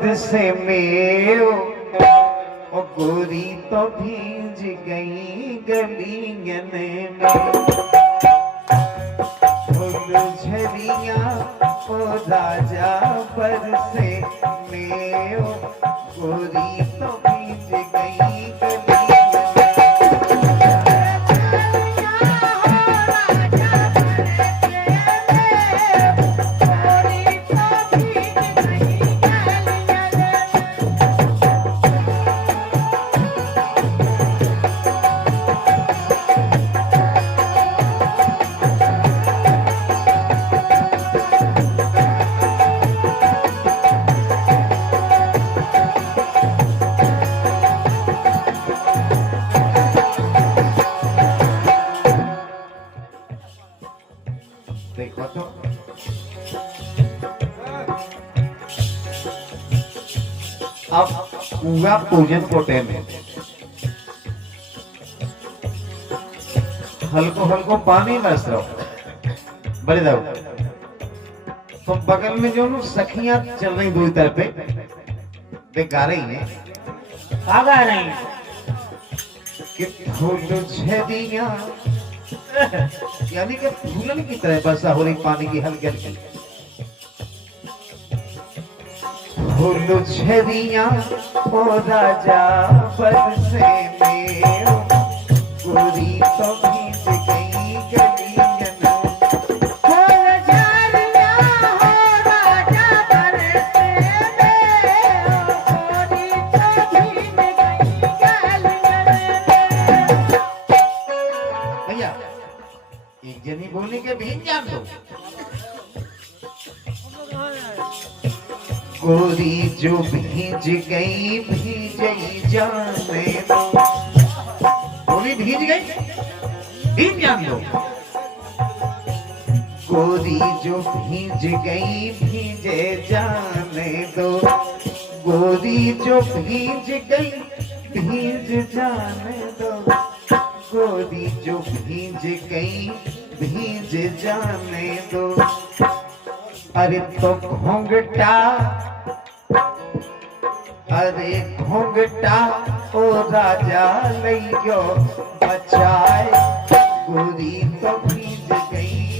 बरसे मेव ओ गोरी तो भींज गई गलियन में फूल झरिया ओ राजा बरसे मेव गोरी तो भींज गई देखो तो अब पूरा पूजन कोटे में हल्को हल्को पानी बरस रहा बड़े दाऊ तो बगल में जो सखियां चल रही दूसरी तरफ पे देख गा रही है आ गा रही है कि फूल झरिया यानी कि फूलन की तरह वर्षा हो रही पानी की हल्की हल्की फूल झरिया ओ राजा बरसे में गोरी तो भींज गई गलियन फूल झरिया हो राजा बरसे में गोरी तो भींज गई गलियन भैया एक जनी बोली के भींज जान दो गोरी जो भींज गई भींजई जाने दो गोरी भींज गई भींज जान दो गोरी जो भींज गई भींजे जाने दो गोरी जो भींज गई भींज जाने दो गोरी जो भींज गई भींज जाने दो अरे तो घोंघटा अरे घोंघटा ओ राजा लइयो बचाए गोरी तो भींज गई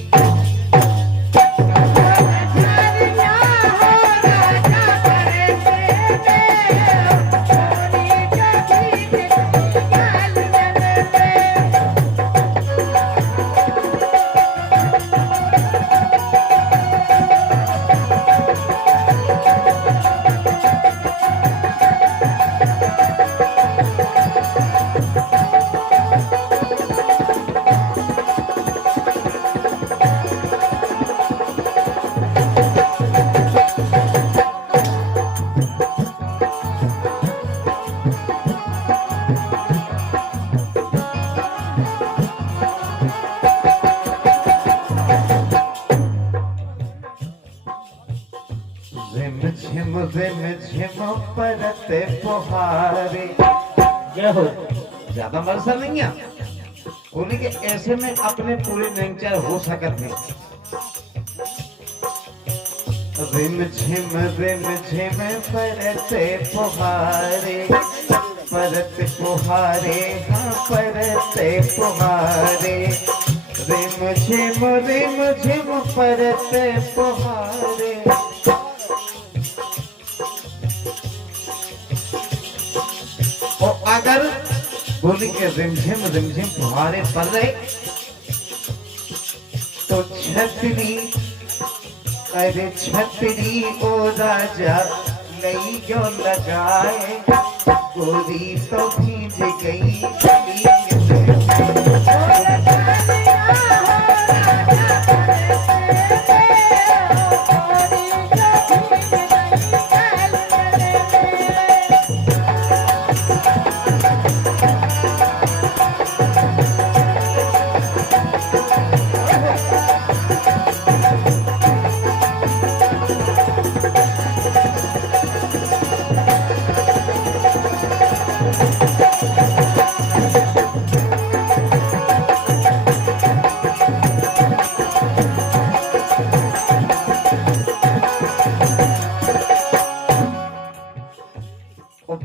रिम झिम परते फुहारे जय हो ज्यादा बरसा नहीं है बोली कि ऐसे में अपने पूरे नेचर हो सकते हैं रिम झिम परते फुहारे परते फुहारे हाँ परते फुहारे रिम झिम परते फुहारे और अगर बोली के रिमझिम फुहारे पड़ रहे तो छतरी अरे छतरी ओ राजा नहीं जो लगाए गोरी तो भींज गई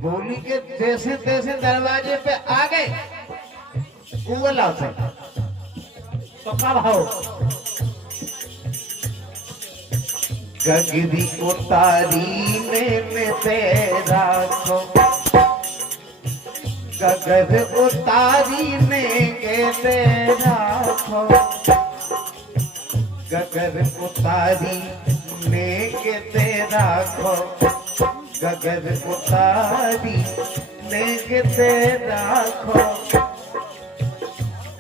बोली के जैसे तैसे दरवाजे पे आ गए गूगल आते तो कब हो गगरी उतारी मैंने तेरा को गगर उतारी ने के तेरा को गगर उतारी ने के तेरा को गगर उतारी ने के तेरा को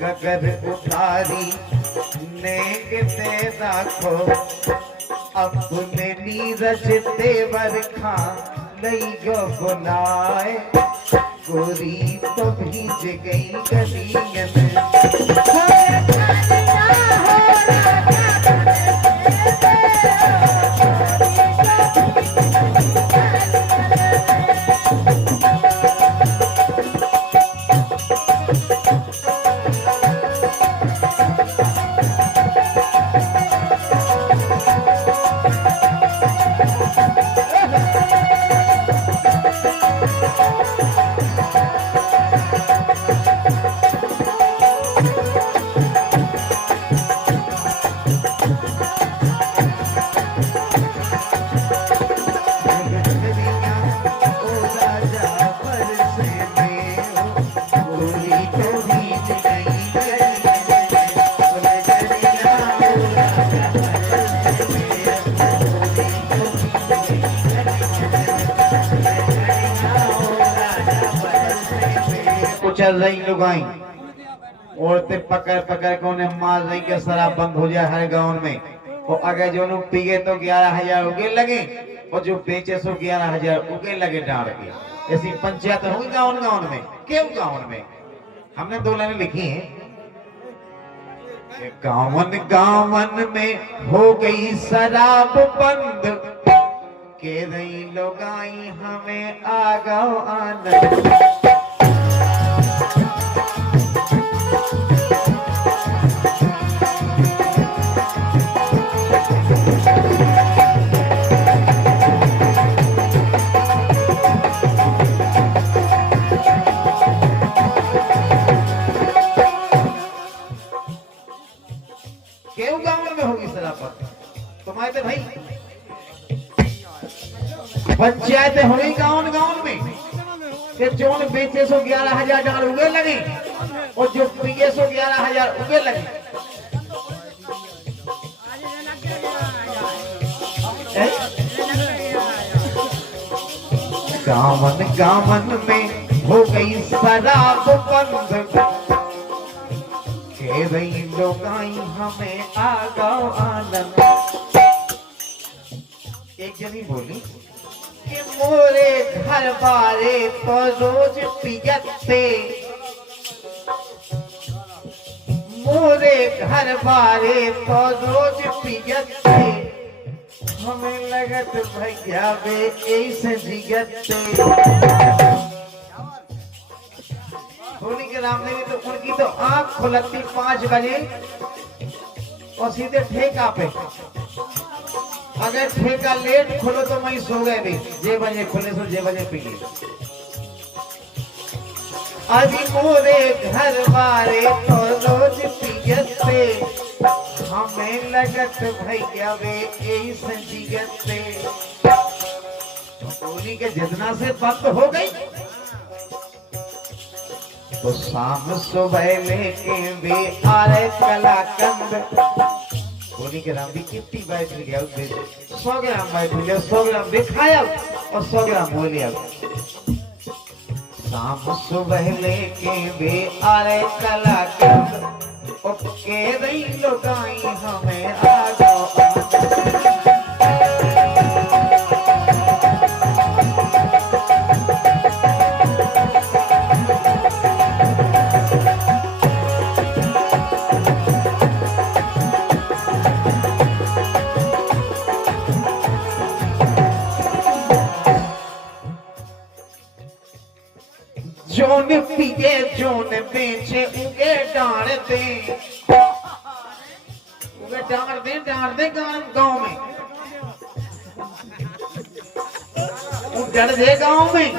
गगर उतारी ने के तेरा को अपने नीरज देवर खा लई गो बुलाए गोरी तो भीज गई गलियन चल रही लुगाई औरतें पकड़ पकड़ के उन्हें मार रही के शराब बंद हो जाए हर गांव में। और अगर जो लोग पीगे तो 11,000 उगे लगे और जो बेचे सो 11,000 उगे लगे डाल के। ऐसी पंचायत होगी गाँव गाँव में। क्यों गाँव में हमने 2 लाइनें लिखी हैं। गावन गावन में हो गई शराब बंद के रही लोगाई हमें आ गो आनंद। केव गाँव में होगी शराब तुम्हारे तो भाई पंचायतें होगी गाँव गाँव में कि जो बेचे सो 11,000 डाल उगे लगे और जो पिए सो 11,000 उगे लगे। गावन गावन में हो गई शराब बंद के रही लोगाई हमें आ गो आनंद। एक जनी बोली कि मोरे घर बारे तो रोज पियते मोरे घर बारे तो रोज पियते हमें लगत भैया वे ऐसे जिगते। होली के राम देवी तो उनकी तो आंख खुलती 5 बजे और सीधे ठेका पे। अगर ठेका लेट खुलो तो वहीं सो गए भी। जे बजे खुले सो जे बजे पी लिए। अभी मोरे घर वाले तो रोज पियते हमें लगत भैया वे ऐसे जिगते। होली के जितना से बंद हो गई तो शाम सुबह लेके वे आ रहे कलाकंद। होली के राम भी कितनी बैठ गया 100 ग्राम बैठ लिया 100 ग्राम दिखाया और 100 ग्राम बोलिया। शाम सुबह लेके वे आ रहे कलाकंद के रही लुगाई हमें आ गो। जोन पिए जोन बेचे उगे डाल दे उगे डाल दे गांव में डर दे गांव में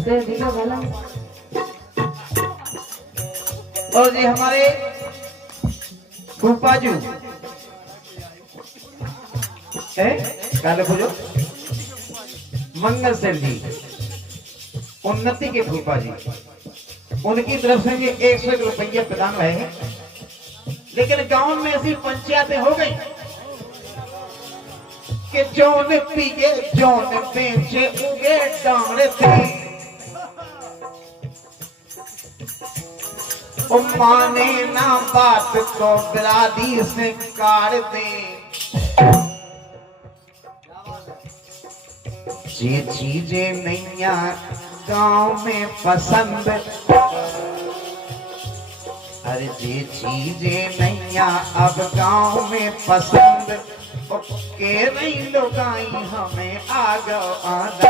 दे दिलो भला। और जी हमारे फूफाजू है काले पूजो मंगल सेठ जी, उन्नति के फूफा जी, उनकी तरफ से ये 101 रुपये प्रदान रहे हैं। लेकिन गांव में ऐसी पंचायतें हो गई कि जौन पीगे जौन बेचे उगे डांगड़े थे। ओ माने ना बात तो बिरादी से काट दे। ये चीजें नैया गांव में पसंद, अरे ये चीजें नैया अब गांव में पसंद। के नहीं लोगाई हमें आगा आना।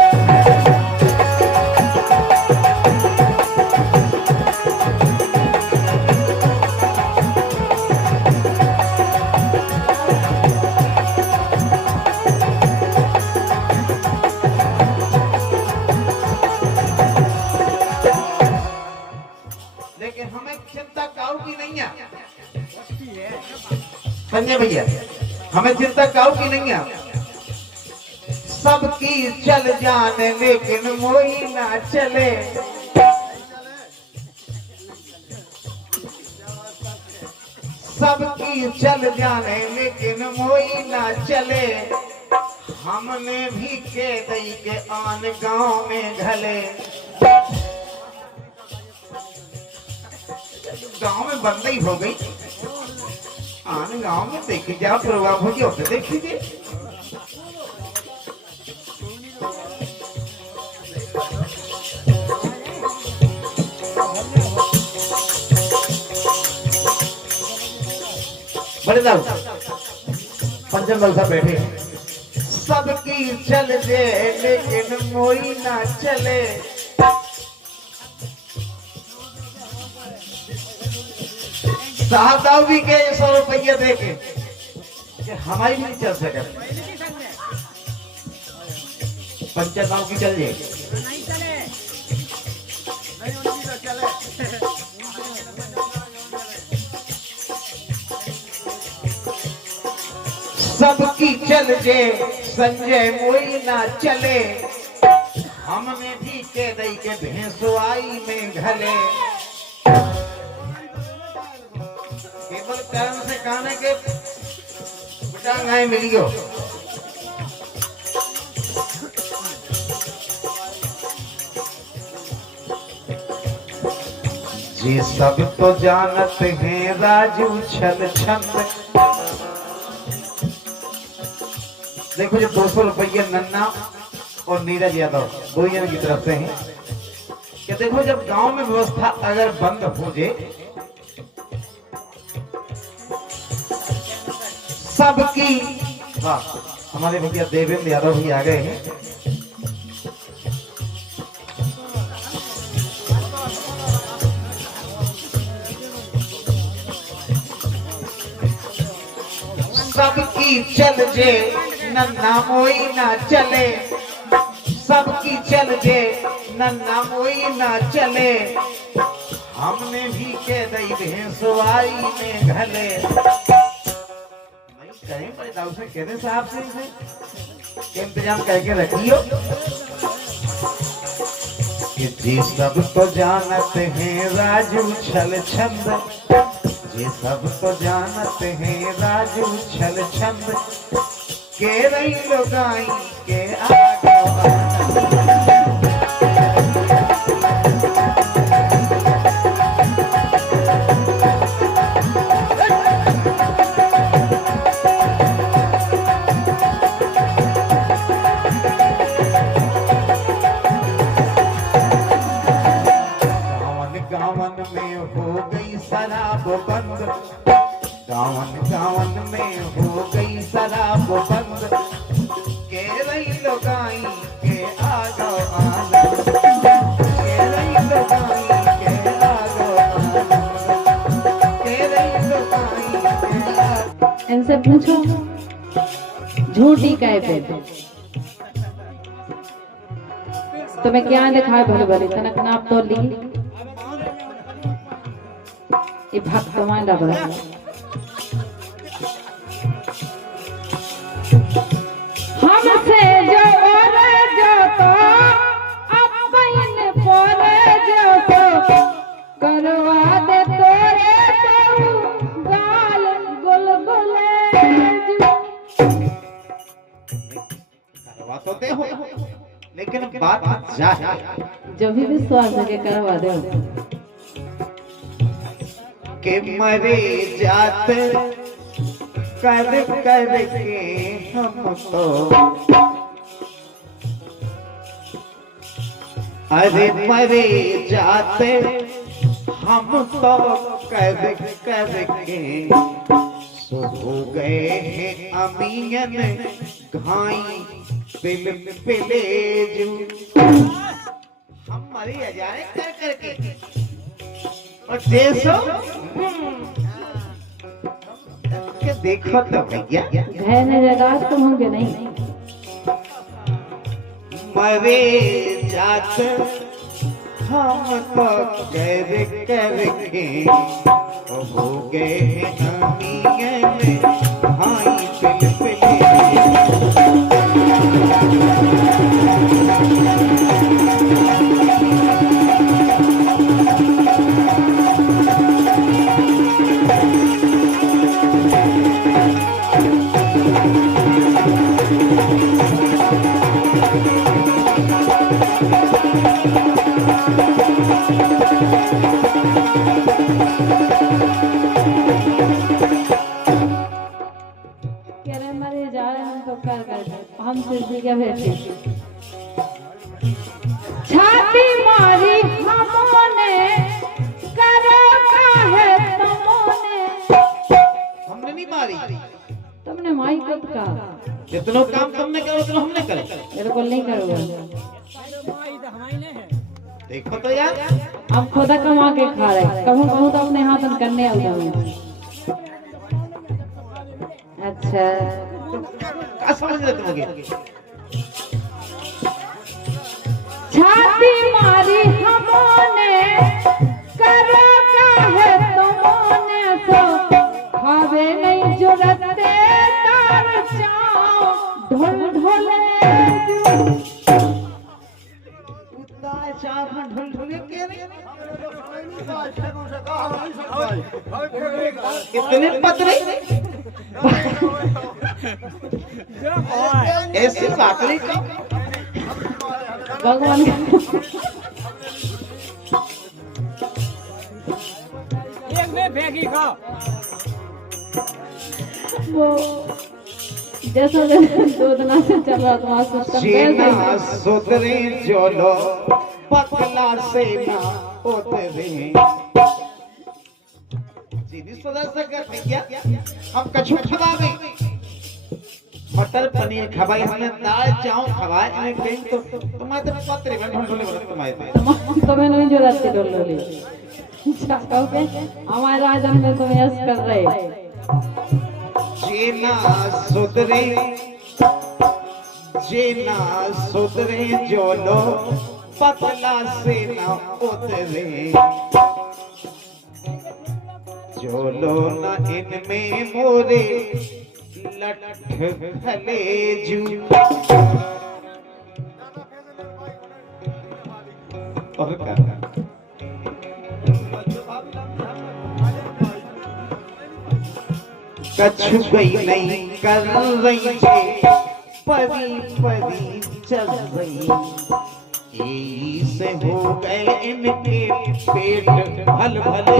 लेकिन हमें चिंता काऊ की नहीं है संजय भैया, हमें चिंता काऊ की नहीं है। सबकी चल जाने लेकिन मोही ना चले। सबकी चल जाने लेकिन मोही ना चले। हमने भी के दई के आन गांव में घले। गांव में बंदई हो गई, आन गांव में देखी जा प्रोग्राम हो गया उसे देख लीजिए। बड़े दाऊ पंचम बल साहब बैठे। सबकी चल दे लेकिन मोई ना चले। साहब भी के 100 रुपये दे के हमारी नहीं चल सके। पंचायत गांव की चल जाए सबकी चल जे संजय मोई ना चले। हमने भी के दई के भैंसुआई में घले। केवल कर्म से कहने के बिटांगाएं मिलियो। जी सब तो जानत हैं राजू छल छंद। देखो जो 200 रुपये नन्ना और नीरज यादव दो जन की तरफ से हैं कि देखो जब गांव में व्यवस्था अगर बंद हो जाए, सबकी वाह हमारे भैया देवेंद्र यादव भी आ गए हैं। सबकी चल जे नन्ना मोई ना चले। सबकी चल जे नन्ना मोई ना चले। हमने भी के दई भैंसुआई में घले। कहीं बड़े दाऊ से कहने साहब से इसे इंतजाम करके रखियो कि जी सब तो जानत हैं राजू छल छंद। ये सब तो जानत हैं राजू छल छंद। के रही लोगाई के आगे गावन में हो गई शराब बंद। गावन गावन में हो गई शराब बंद। के रही लोगाई के आगो आनंद। के रही लोगाई के आगो आनंद। के रही लोगाई के आगो। इनसे पूछो झूठी काय पे तो मैं क्या दिखाए भले भले तनक नाप तो ली ये भक्तमान डबरा हमसे जो और जो तो अपन पर जो तो करवा दे तोरे तो गाल गुलगुले करवा तो दे हो, लेकिन बात जा है जो भी विश्वास है के करवा दे के मरे जात कर कर के हम तो अरे मरे जाते हम तो कर कर के सो हो गए हैं अमीयन घाई पिल पिले जू हम मरे जाए कर कर के और देशो के देखो तो भैया भय ने जगह तुम होंगे नहीं मरे जात हम तो कर कर के हो गए हैं अमीयन भाई पिल पिले हम सिर्फ क्या भेजे छाती मारी हमने करो काहे तुमने हमने नहीं मारी तुमने माई कब का जितनो काम तुमने करो उतना हमने करे बिल्कुल नहीं करोगे देखो तो यार हम खुदा कमा के खा रहे कहूँ कहूँ तो अपने हाथ में करने आऊंगा अच्छा क्या समझ रहे तुम छाती मारी हमने करो काहे तुमने सो खावे नहीं जुरते तार चाओ ढोल ढोले उतना चार ढोल ढोले के इतने पतले ऐसे साकली का भगवान एक में फेंकी खा वो जैसा दूधना से चल रहा तुम्हारा सिस्टम जीना सुधरे जो लो पतला से ना उतरे जीनी सुधर सकते क्या हम कछु खवा गए मटर पनीर खवाई हमने दाल चावल खवाए इन्हें कहीं तो तुम्हारे पत्रे में ढोले बोले तुम्हारे तुम्हें नहीं जरूरत थी डोलोली कहोगे हमारे राजा में तुम यस कर रहे जीना सुधरे जो लो पतला से ना उतरे जो लो ना इनमें मोरे लठ भले जू और कछु गई नहीं कर रही छे परी परी चल रही यही से हो गए इनके पेट भल भले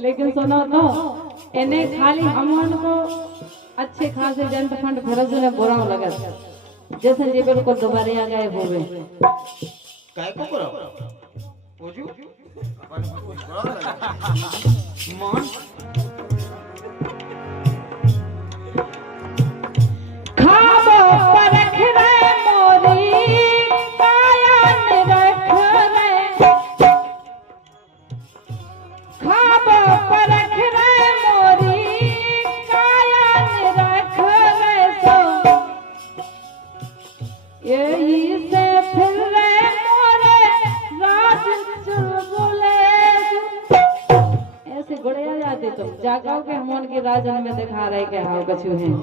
लेकिन सुनो तो इन्हें खाली हमन को अच्छे खासे जनता फंड फिर बुरा लगा जैसे जी बिल्कुल दोबारा आ गए हो गए काय को करो ओजू अपन कुछ करो लगा मन खाबो परख रे मोरी कायन रख रे खाबो परख रे मोरी कायन रख रे सो यही से फिर रे मोरे राज चुलबुले ऐसे गुड़िया जाते तो जागाओ के हम उनके राजन में दिखा रहे के हाव कछु हैं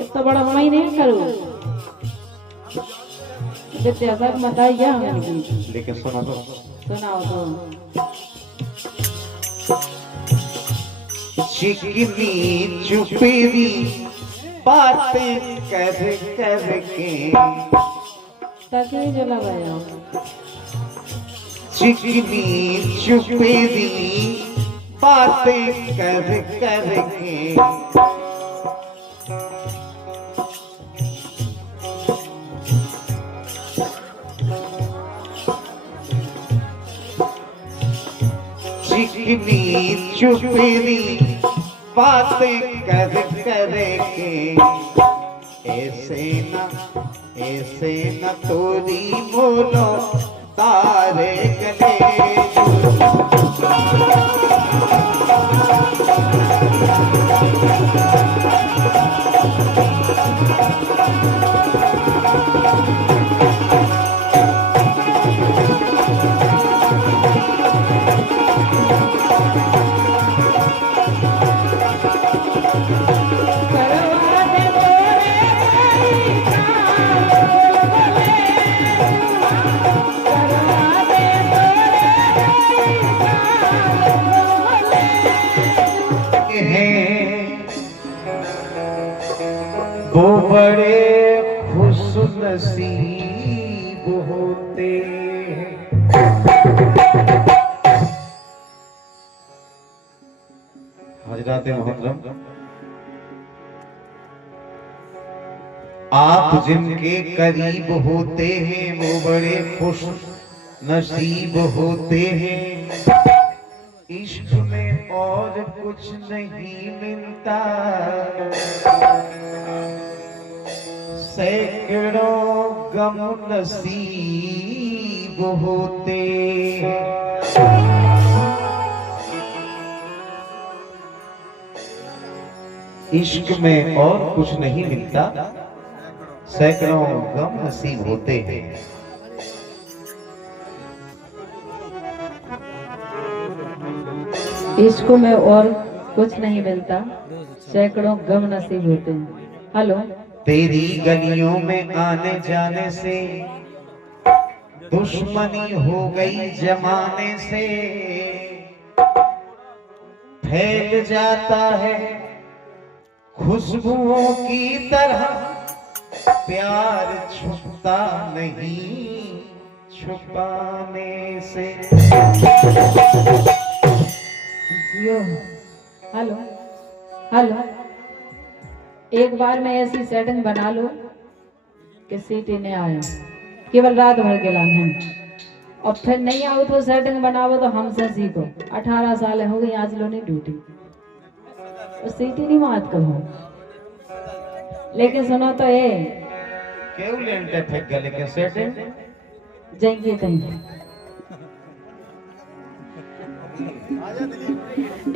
इतना बड़ा मैं नहीं करूँ विद्याधर बताइए हमें लेकिन सुना तो सुनाओ तो चिकनी चुपेरी बातें कर कर के तके जो लगाया चिकनी चुपेरी बातें कर कर के चिकनी चुपेरी बातें कर कर के ऐसे न तोरी बोलो तारे गले वो बड़े खुश नसीब होते हैं। हजरात मोहतरम, आप जिनके करीब होते हैं वो बड़े खुश नसीब होते हैं। इश्क में और कुछ नहीं मिलता, सैकड़ों गम नसीब होते हैं। इश्क में और कुछ नहीं मिलता, सैकड़ों गम नसीब होते हैं। इश्क में और कुछ नहीं मिलता, सैकड़ों गम नसीब होते हैं। हेलो, तेरी गलियों में आने जाने से दुश्मनी हो गई जमाने से, फैल जाता है खुशबुओं की तरह, प्यार छुपता नहीं छुपाने से। हेलो हेलो, एक बार में ऐसी सेटिंग बना लो कि सीटी नहीं आया, केवल रात भर के लाना है। और फिर नहीं आओ तो सेटिंग बनाओ तो हमसे सीखो। 18 साल हो गई आज लो नहीं ड्यूटी, और सीटी नहीं मात कहो। लेकिन सुनो तो ये क्यों लेंटे फेंक गए, लेकिन सेटिंग जाएंगे कहीं।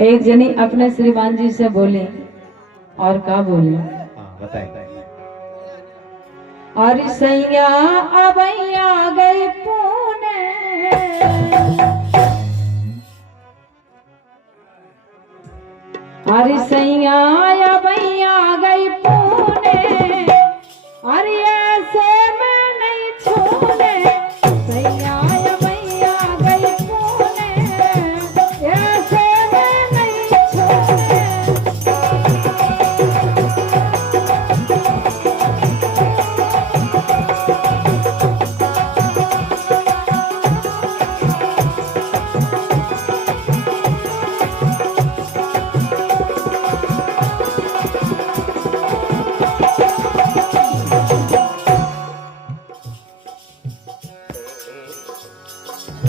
एक जनी अपने श्रीमान जी से बोले, और क्या बोले, बताइए। और सैया अबैया गई पुणे, और सैया अबैया गई पुणे, और ऐसे में नहीं छूने, सैया अबैया गई पुणे, ऐसे में नहीं छूने।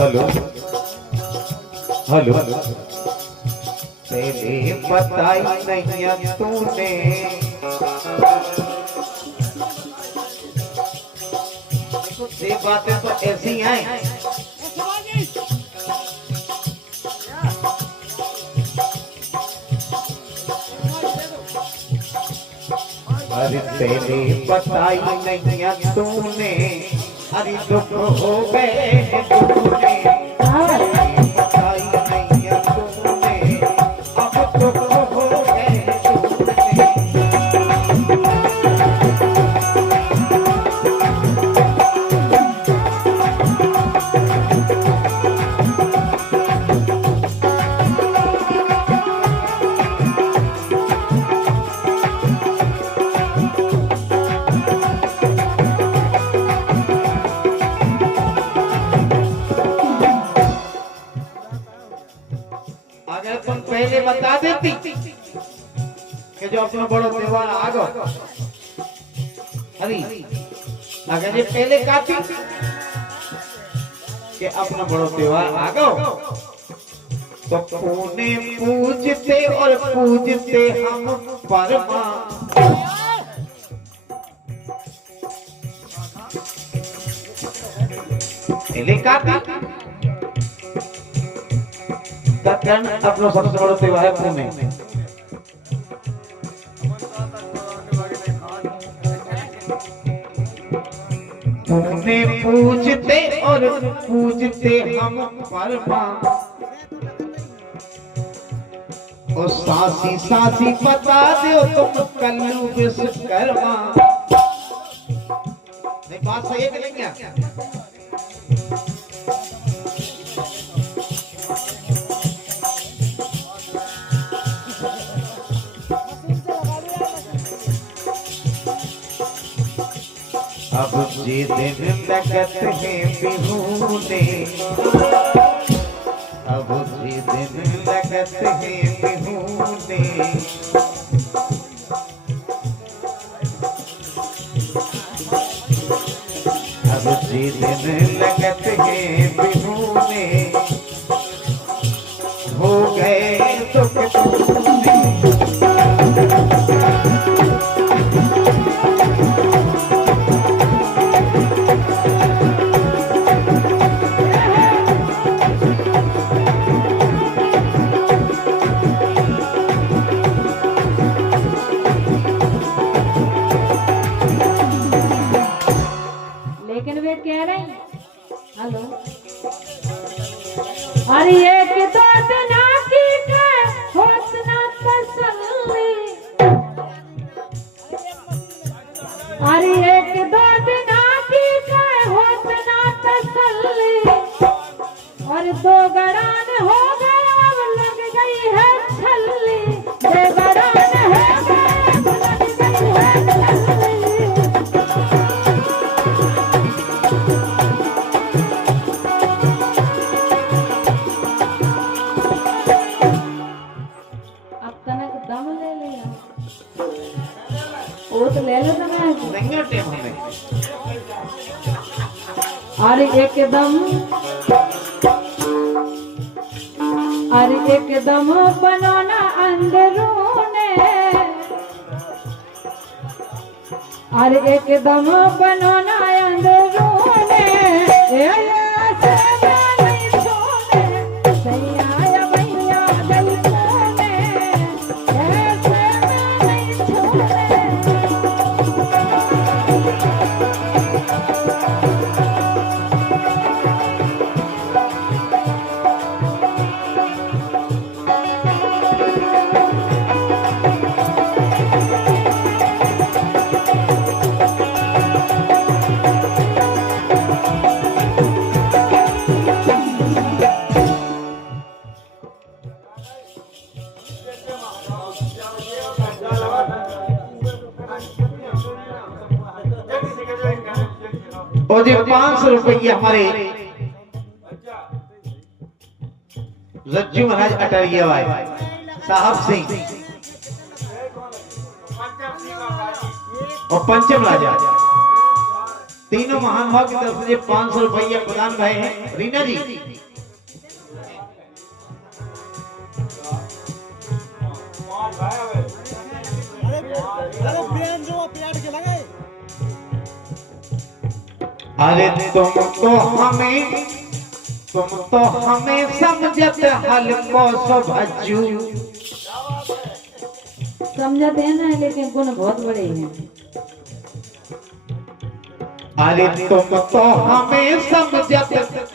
हेलो हेलो पहले बताई नहीं तूने ये बातें तो ऐसी हैं अरे पहले बताई नहीं तूने अरे दुख हो गए तूने बताई नहीं तूने अब दुख हो गए तूने अगर तुम पहले बता देती कि जो अपना बड़ो त्योहार आ गो हरी अगर ये पहले कहती कि अपना बड़ो त्योहार आ गो तो पुणे पूजते और पूजते हम परमा पहले कहती तत्काल अपना सबसे बड़ा त्योहार है पुणे पुणे पूजते और पूजते हम परमा और सासी सासी बता दो तुम कल्लू विश्वकर्मा नहीं बात सही है कि नहीं क्या अब जे दिन लगत है बिहूने अब जे दिन लगत है बिहूने अब जे दिन लगत है बिहूने हो गए तो कितने लेकिन वे कह रहे हैं हेलो अरे एक दो दिन की के होश ना तसल्ली अरे एक दो दिन की के होश ना तसल्ली और दो गरान हो गए अब लग गई है छल्ली दो गरान हो गए अब लग गई है छल्ली वो तो ले लो ना नहीं टाइम हमें अरे एकदम बनाना अंदरूने अरे एकदम बनाना अंदरूने और जो 500 रुपये हमारे रज्जू महाराज अटरिया भाई साहब सिंह और पंचम राजा तीनों महानुभाव की तरफ से 500 रुपया प्रदान भय हैं। रीना जी अरे तुम तो हमें समझत हल्को सो भज्जू। समझते हैं ना, लेकिन गुण बहुत बड़े हैं। अरे तुम तो हमें समझत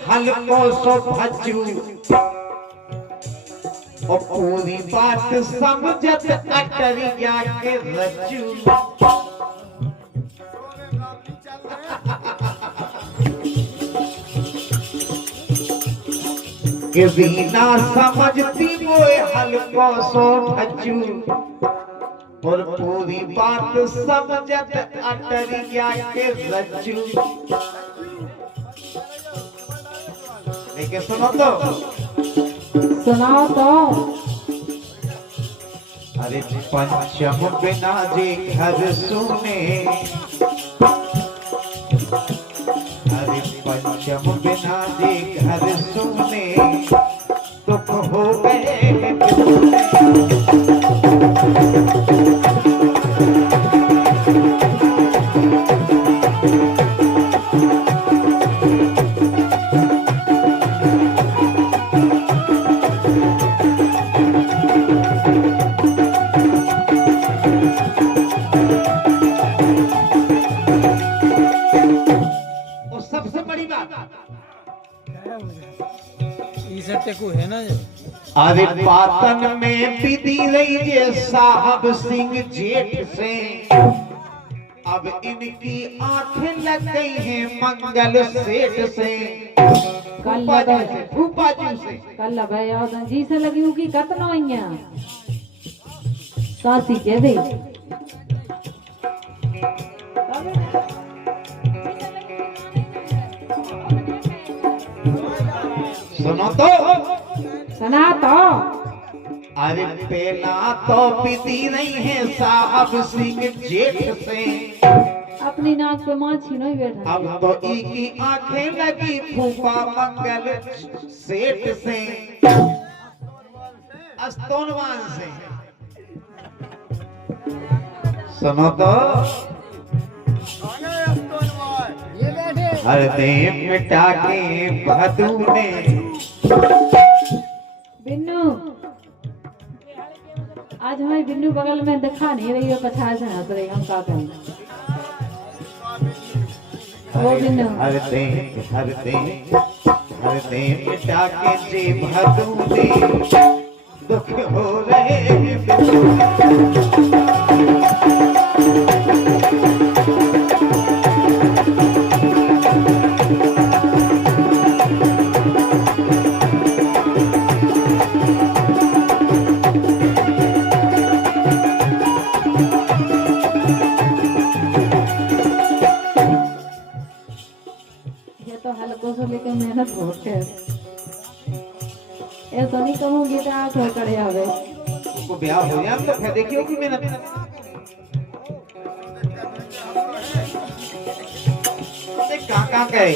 हल्को सो भज्जू, और पूरी बात समझत अटरिया के रज्जू। के बिना समझती मोए हल्को सो भज्जू, और पूरी बात समझत अटरिया के रज्जू। लेकिन सुनो तो, सुनाओ तो। अरे पंचम बिना जे घर सुने, अरे पंचम बिना जे घर सुने, दुख हो गए है ना। अरे पातन में विधि रही जे साहब सिंह जेठ से, अब इनकी आंखें लग गई हैं मंगल सेठ से। फूफा जी से कल भैया जी से लगी होगी कतना सासी के दे। सुनो तो, सुना तो। अरे पहला तो विधि नहीं है साहब सिंह जेठ से, अपनी नाक पे माछी नहीं बैठा। अब तो इनकी आंखें लगी फूफा मंगल सेठ से, अस्तोनवान से। सुनो तो, हर दे मिटा के बहदू ने। बिन्नू आज हमारी बिन्नू बगल में दिखा नहीं रही है, पछाड़ से हंस रही। हम क्या करें? वो बिन्नू हर दे मिटा के जे बहदू ने, दुख हो रहे लेकिन मेहनत बहुत है। ऐसा नहीं कहूँगी तो आप करे आवे उसको ब्याह हो जाए तो फिर देखियो कि मेहनत काका कहे।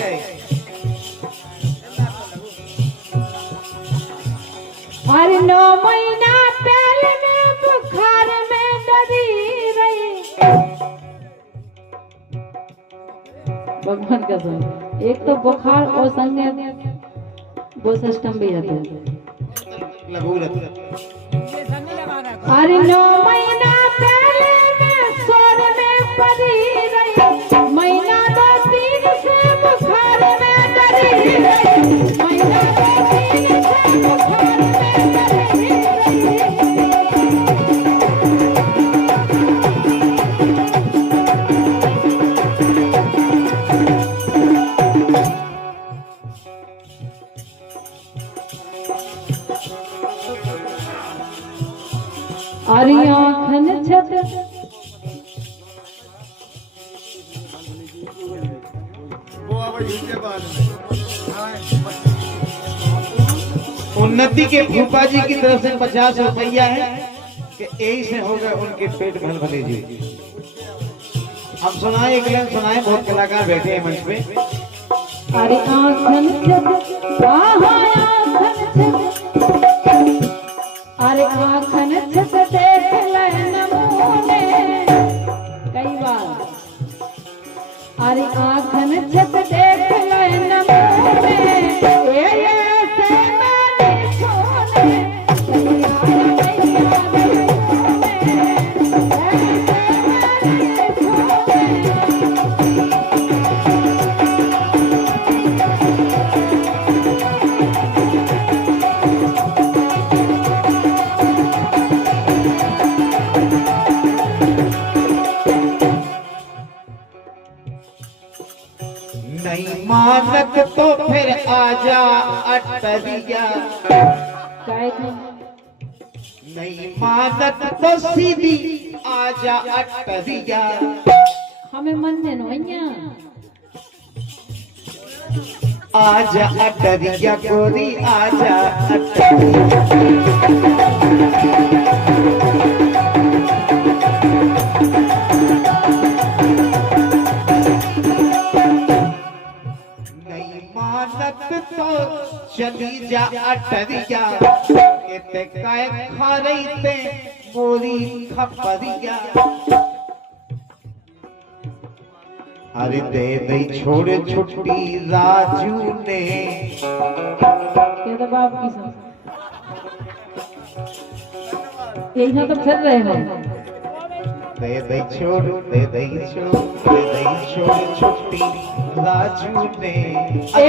अरे 9 महीना पहले में बुखार में डरी रही। भगवान का सुन, एक तो बुखार और संगे वो सिस्टम भी रहता है। अरे 9 महीना पहले में सोर में पड़ी रही, महीना 2-3 से बुखार में डरी रही, महीना 2-3 से बुखार में डरी रही। अरे आँखन छत उन्नति के फूफा जी की तरफ से 50 रुपया है कि यही से होगा उनके पेट भर भले जी। हम सुनाए, एक लाइन सुनाए, बहुत कलाकार बैठे हैं मंच पे। अरे आँखन छत अरे आँखन छत देख ले नमूने कई बार अरे आँखन छत देख ले नमूने ये से मैंने सोने नहीं मानत तो फिर आजा अटरिया, काय थे नहीं मानत तो सीधी आजा अटरिया। हमें मन ने नोइया आजा अटरिया गोरी आजा अटरिया। नहीं मानत तो चली जा अटरिया, इते काय खा रही ते मोरी खपरिया। अरे दे दे छोड़ छुट्टी राजू ने, क्या तो बाप की सब यही ना तो फिर रहे हैं दे दे छोड़, दे दे छोड़, दे दे छोड़ छुट्टी राजू ने। ए